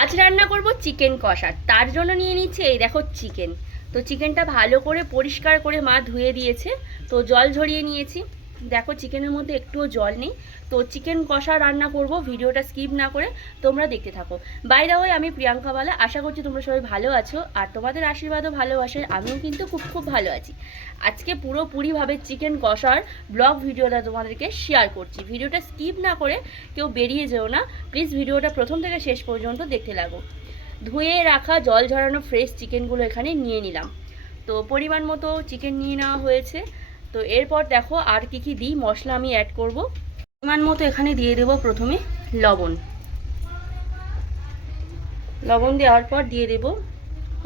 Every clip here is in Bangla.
আজ রান্না করব চিকেন কষা। তার জন্য নিয়ে নিচ্ছি এই দেখো চিকেন। তো চিকেনটা ভালো করে পরিষ্কার করে মা ধুয়ে দিয়েছে, তো জল ঝরিয়ে নিয়েছি। দেখো চিকেনের মধ্যে একটুও জল নেই। তো চিকেন কষা রান্না করব, ভিডিওটা স্কিপ না করে তোমরা দেখতে থাকো। বাই দ্য ওয়ে, আমি প্রিয়াঙ্কা বালা। আশা করছি তোমরা সবাই ভালো আছো, আর তোমাদের আশীর্বাদও ভালোবাসায় আমিও কিন্তু খুব খুব ভালো আছি। আজকে পুরোপুরিভাবে চিকেন কষার ব্লগ ভিডিওটা তোমাদেরকে শেয়ার করছি। ভিডিওটা স্কিপ না করে কেউ বেরিয়ে যেও না প্লিজ, ভিডিওটা প্রথম থেকে শেষ পর্যন্ত দেখতে লাগো। ধুয়ে রাখা জল ঝরানো ফ্রেশ চিকেনগুলো এখানে নিয়ে নিলাম। তো পরিমাণ মতো চিকেন নিয়ে নেওয়া হয়েছে। তো এরপর দেখো আর কি কি দিই, মশলা আমি অ্যাড করব। পরিমাণ মতো এখানে দিয়ে দেব প্রথমে লবণ। লবণ দেওয়ার পর দিয়ে দেব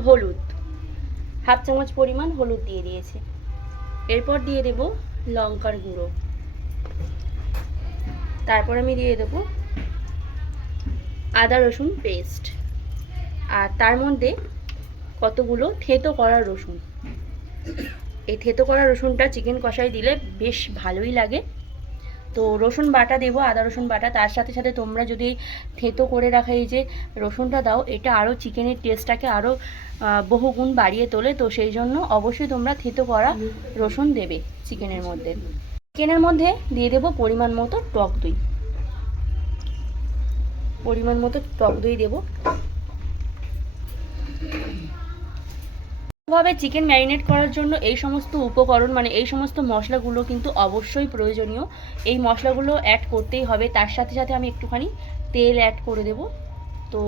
হলুদ, হাফ চামচ পরিমাণ হলুদ দিয়ে দিয়েছি। এরপর দিয়ে দেব লঙ্কার গুঁড়ো। তারপর আমি দিয়ে দেব আদা রসুন পেস্ট, আর তার মধ্যে কতগুলো থেতো করা রসুন। এই থেতো করা রসুনটা চিকেন কষায় দিলে বেশ ভালোই লাগে। তো রসুন বাটা দেবো, আদা রসুন বাটা। তার সাথে সাথে তোমরা যদি থেতো করে রাখা এই যে রসুনটা দাও, এটা আরও চিকেনের টেস্টটাকে আরও বহুগুণ বাড়িয়ে তোলে। তো সেই জন্য অবশ্যই তোমরা থেতো করা রসুন দেবে চিকেনের মধ্যে। চিকেনের মধ্যে দিয়ে দেবো পরিমাণ মতো টক দই। পরিমাণ মতো টক দই দেবো। ভাবে চিকেন ম্যারিনেট করার জন্য এই সমস্ত উপকরণ, মানে এই সমস্ত মশলাগুলো কিন্তু অবশ্যই প্রয়োজনীয়। এই মশলাগুলো অ্যাড করতেই হবে। তার সাথে সাথে আমি একটুখানি তেল অ্যাড করে দেব। তো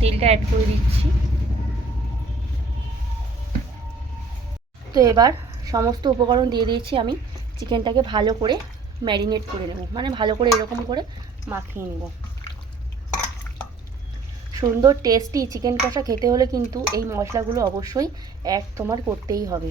তেলটা অ্যাড করে দিচ্ছি। তো এবার সমস্ত উপকরণ দিয়ে দিয়েছি। আমি চিকেনটাকে ভালো করে ম্যারিনেট করে নেব, মানে ভালো করে এরকম করে মাখিয়ে নেব। সুন্দর টেস্টি চিকেন কষা খেতে হলে কিন্তু এই মশলাগুলো অবশ্যই অ্যাড তোমার করতেই হবে।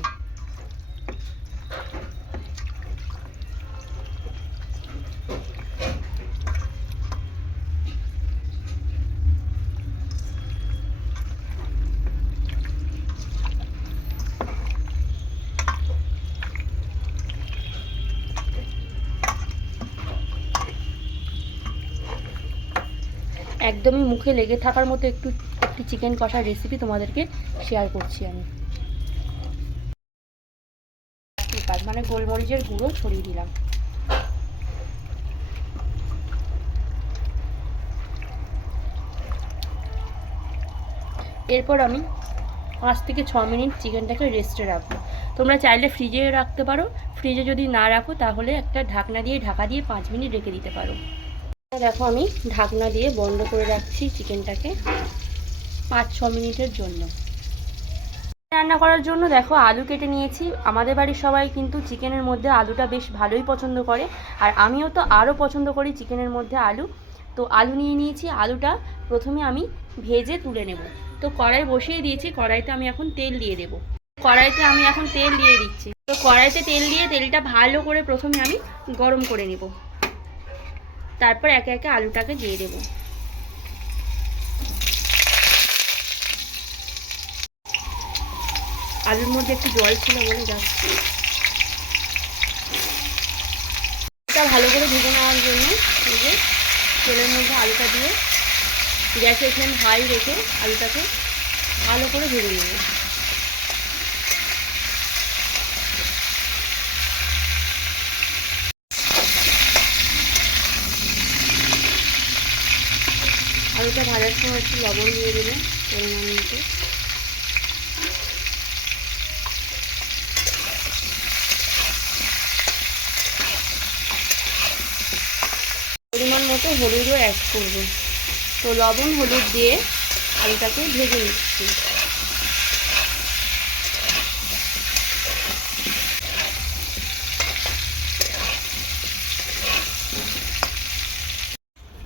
একদমই মুখে লেগে থাকার মতো একটি চিকেন কষার রেসিপি তোমাদেরকে শেয়ার করছি আমি। মানে গোলমরিচের গুঁড়ো ছড়িয়ে দিলাম। এরপর আমি 5 থেকে 6 মিনিট চিকেনটাকে রেস্টে রাখবো। তোমরা চাইলে ফ্রিজে রাখতে পারো। ফ্রিজে যদি না রাখো তাহলে একটা ঢাকনা দিয়ে ঢাকা দিয়ে 5 মিনিট রেখে দিতে পারো। দেখো আমি ঢাকনা দিয়ে বন্ধ করে রাখছি চিকেনটাকে 5-6 মিনিটের জন্য। রান্না করার জন্য দেখো আলু কেটে নিয়েছি। আমাদের বাড়ির সবাই কিন্তু চিকেনের মধ্যে আলুটা বেশ ভালোই পছন্দ করে, আর আমিও তো আরও পছন্দ করি চিকেনের মধ্যে আলু। তো আলু নিয়ে নিয়েছি। আলুটা প্রথমে আমি ভেজে তুলে নেব। তো কড়াই বসিয়ে দিয়েছি, কড়াইতে আমি এখন তেল দিয়ে দেব। কড়াইতে আমি এখন তেল দিয়ে দিচ্ছি। তো কড়াইতে তেল দিয়ে তেলটা ভালো করে প্রথমে আমি গরম করে নেব। তারপর একে একে আলুটাকে দিয়ে দেব। আলুর মধ্যে একটু জল ছিল বলে যাচ্ছে। এটা ভালো করে ভেজে নেওয়ার জন্য এই যে তেলের মধ্যে আলুটা দিয়ে গ্যাসের ফ্লেম হাই রেখে আলুটাকে ভালো করে ভেজে নেব। আলুটা ভাজার সময় একটু লবণ দিয়ে দেবে পরিমাণ মতো। পরিমাণ মতো হলুদও অ্যাড করবো। তো লবণ হলুদ দিয়ে আলুটাকে ভেজে নিচ্ছি।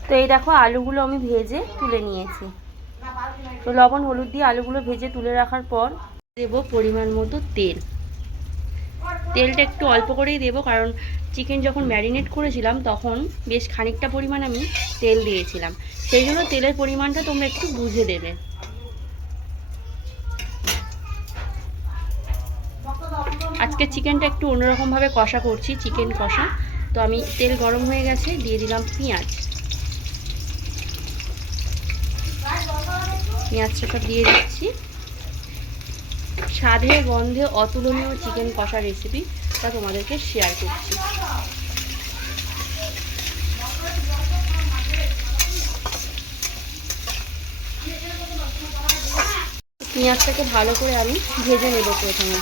তো এই দেখো আলুগুলো আমি ভেজে তুলে নিয়েছি। তো লবণ হলুদ দিয়ে আলুগুলো ভেজে তুলে রাখার পর দেব পরিমাণ মতো তেল। তেলটা একটু অল্প করেই দেবো, কারণ চিকেন যখন ম্যারিনেট করেছিলাম তখন বেশ খানিকটা পরিমাণ আমি তেল দিয়েছিলাম। সেই জন্য তেলের পরিমাণটা তোমরা একটু বুঝে দেবে। আজকে চিকেনটা একটু অন্যরকমভাবে কষা করছি, চিকেন কষা। তো আমি তেল গরম হয়ে গেছে, দিয়ে দিলাম পেঁয়াজ। পেঁয়াজটা সব দিয়ে দিচ্ছি। স্বাদে গন্ধে অতুলনীয় চিকেন কষা রেসিপিটা তোমাদেরকে শেয়ার করছি। পেঁয়াজটাকে ভালো করে আমি ভেজে নেব প্রথমে।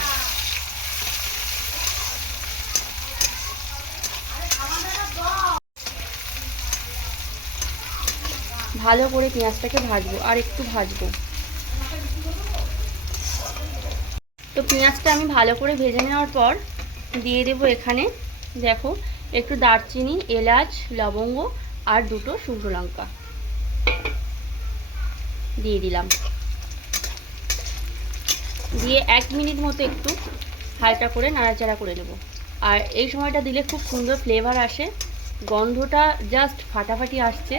ভালো করে পেঁয়াজটাকে ভাজবো, আর একটু ভাজবো। তো পেঁয়াজটা আমি ভালো করে ভেজে নেওয়ার পর দিয়ে দেবো এখানে, দেখো, একটু দারচিনি, এলাচ, লবঙ্গ আর দুটো শুকনো লঙ্কা দিয়ে দিলাম। দিয়ে 1 মিনিট মতো একটু হালকা করে নাড়াচাড়া করে নেব। আর এই সময়টা দিলে খুব সুন্দর ফ্লেভার আসে, গন্ধটা জাস্ট ফাটাফাটি আসছে।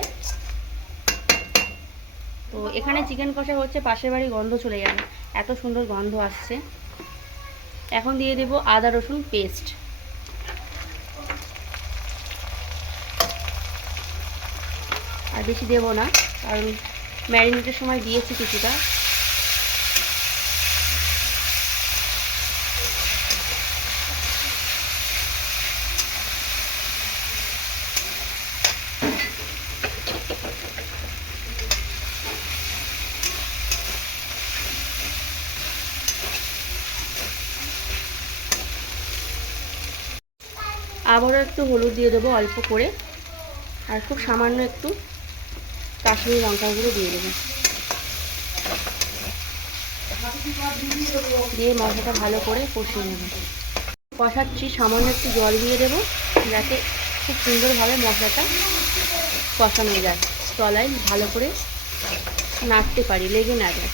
তো এখানে চিকেন কষা হচ্ছে, পাশের বাড়ি গন্ধ চলে যাবে, এত সুন্দর গন্ধ আসছে। এখন দিয়ে দেব আদা রসুন পেস্ট। আর বেশি দেব না, কারণ ম্যারিনেটের সময় দিয়েছি কিছুটা। আবারও একটু হলুদ দিয়ে দেবো অল্প করে, আর খুব সামান্য একটু কাশ্মীরি লঙ্কা গুঁড়ো দিয়ে দেবো। দিয়ে মশলাটা ভালো করে কষিয়ে নেব। কষাচ্ছি, সামান্য একটু জল দিয়ে দেবো, যাতে খুব সুন্দরভাবে মশলাটা কষানো যায়, তলায় ভালো করে নাড়তে পারি, লেগে না যায়।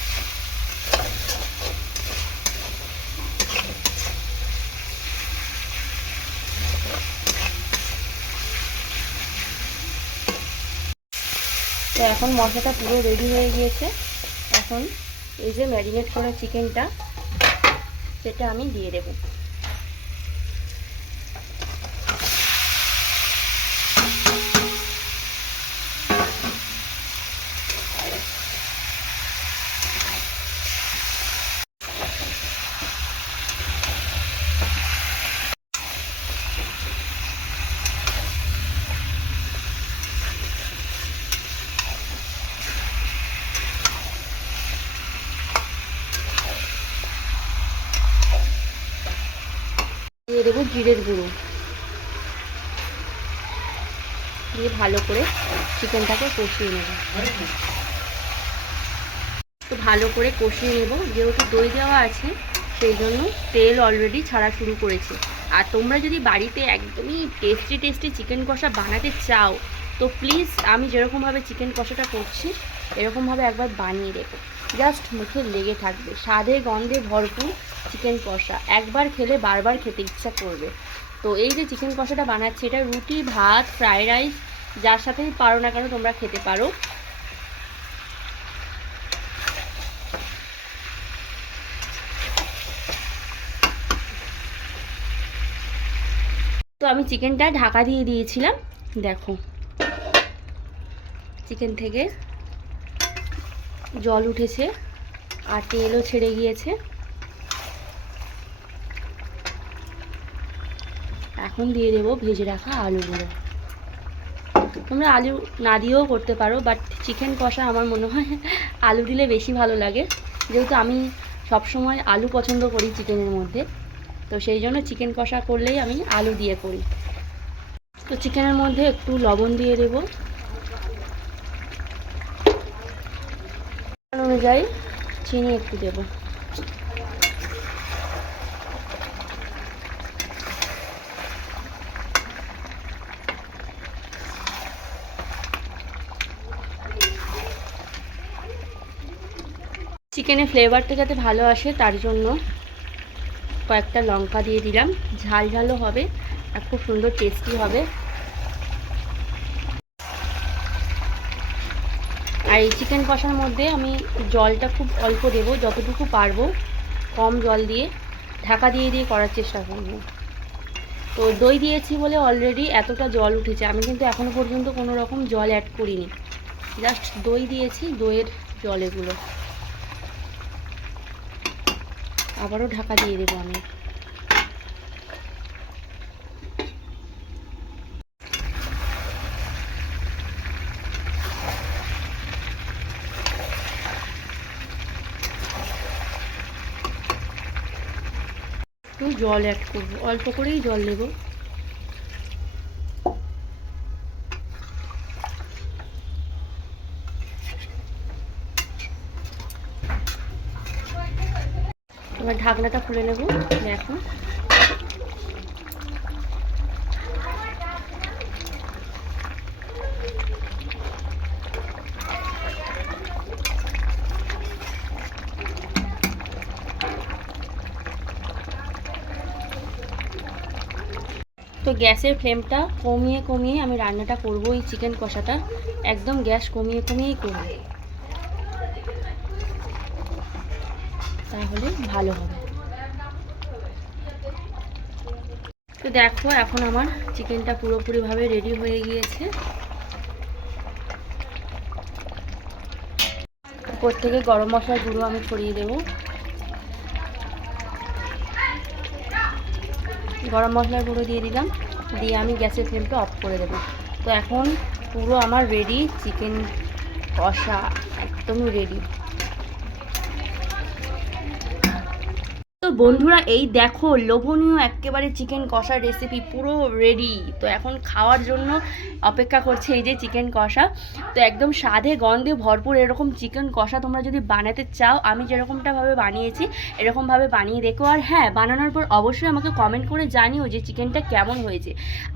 তো এখন মশলাটা পুরো রেডি হয়ে গিয়েছে। এখন এই যে ম্যারিনেট করা চিকেনটা, সেটা আমি দিয়ে দেব। দিয়ে দেবো জিরের গুঁড়ো, দিয়ে ভালো করে চিকেনটাকে কষিয়ে নেব। তো ভালো করে কষিয়ে নেব, যেহেতু দই দেওয়া আছে সেই জন্য তেল অলরেডি ছাড়া শুরু করেছে। আর তোমরা যদি বাড়িতে একদমই টেস্টি চিকেন কষা বানাতে চাও, তো প্লিজ আমি যেরকমভাবে চিকেন কষাটা করছি এরকমভাবে একবার বানিয়ে দেখো, জাস্ট মুখে লেগে থাকবে। স্বাদে গন্ধে ভরপুর চিকেন কষা, একবার খেলে বারবার খেতে ইচ্ছা করবে। তো এই যে চিকেন কষাটা বানাচ্ছি, এটা রুটি, ভাত, ফ্রাইড রাইস, যার সাথেই পারো না কেন তোমরা খেতে পারো। তো আমি চিকেনটা ঢাকা দিয়ে দিয়েছিলাম, দেখো চিকেন থেকে জল উঠেছে আর তেলও ছেড়ে গিয়েছে। এখন দিয়ে দেবো ভেজে রাখা আলুগুলো। তোমরা আলু না দিয়েও করতে পারো, বাট চিকেন কষা আমার মনে হয় আলু দিলে বেশি ভালো লাগে, যেহেতু আমি সবসময় আলু পছন্দ করি চিকেনের মধ্যে। তো সেই জন্য চিকেন কষা করলেই আমি আলু দিয়ে করি। তো চিকেনের মধ্যে একটু লবণ দিয়ে দেবো, অনুযায়ী চিনি একটু দেবো। চিকেনের ফ্লেভারটা যাতে ভালো আসে তার জন্য কয়েকটা লঙ্কা দিয়ে দিলাম, ঝাল ঝালও হবে আর খুব সুন্দর টেস্টি হবে। আর এই চিকেন কষার মধ্যে আমি জলটা খুব অল্প দেবো, যতটুকু পারবো কম জল দিয়ে ঢাকা দিয়ে করার চেষ্টা করব। তো দই দিয়েছি বলে অলরেডি এতটা জল উঠেছে, আমি কিন্তু এখনও পর্যন্ত কোনো রকম জল অ্যাড করিনি, জাস্ট দই দিয়েছি, দইয়ের জল এগুলো। আবারও ঢাকা দিয়ে দেবো আমি। একটু জল অ্যাড করবো, অল্প করেই জল দেবো। এবার ঢাকনাটা খুলে নেব। দেখো তো গ্যাসের ফ্লেমটা কমিয়ে কমিয়ে আমি রান্নাটা করব। এই চিকেন কষাটা একদম গ্যাস কমিয়ে কমিয়েই করব, তাহলে ভালো হবে। তো দেখো এখন আমার চিকেনটা পুরোপুরিভাবে রেডি হয়ে গিয়েছে। উপর থেকে গরম মশলার গুঁড়ো আমি ছড়িয়ে দেব। গরম মশলার গুঁড়ো দিয়ে দিলাম, দিয়ে আমি গ্যাসের ফ্লেমটা অফ করে দেবো। তো এখন পুরো আমার রেডি চিকেন কষা, একদমই রেডি। তো বন্ধুরা এই দেখো লোভনীয় একেবারে চিকেন কষার রেসিপি পুরো রেডি। তো এখন খাওয়ার জন্য অপেক্ষা করছে এই যে চিকেন কষা। তো একদম স্বাদে গন্ধে ভরপুর এরকম চিকেন কষা তোমরা যদি বানাতে চাও, আমি যেরকমটাভাবে বানিয়েছি এরকমভাবে বানিয়ে দেখো। আর হ্যাঁ, বানানোর পর অবশ্যই আমাকে কমেন্ট করে জানিও যে চিকেনটা কেমন হয়েছে।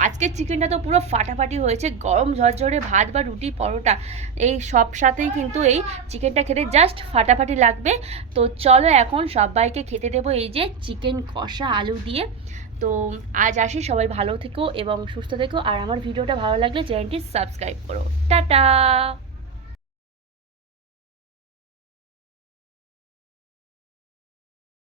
আজকের চিকেনটা তো পুরো ফাটাফাটি হয়েছে, গরম ঝরঝরে ভাত বা রুটি পরোটা এই সব সাথেই কিন্তু এই চিকেনটা খেতে জাস্ট ফাটাফাটি লাগবে। তো চলো এখন সবাইকে খেতে দেবো এই যে চিকেন কষা আলু দিয়ে। তো আজ আসি, সবাই ভালো থেকো এবং সুস্থ থেকো, আর আমার ভিডিওটা ভালো লাগলে চ্যানেলটি সাবস্ক্রাইব করো। টাটা।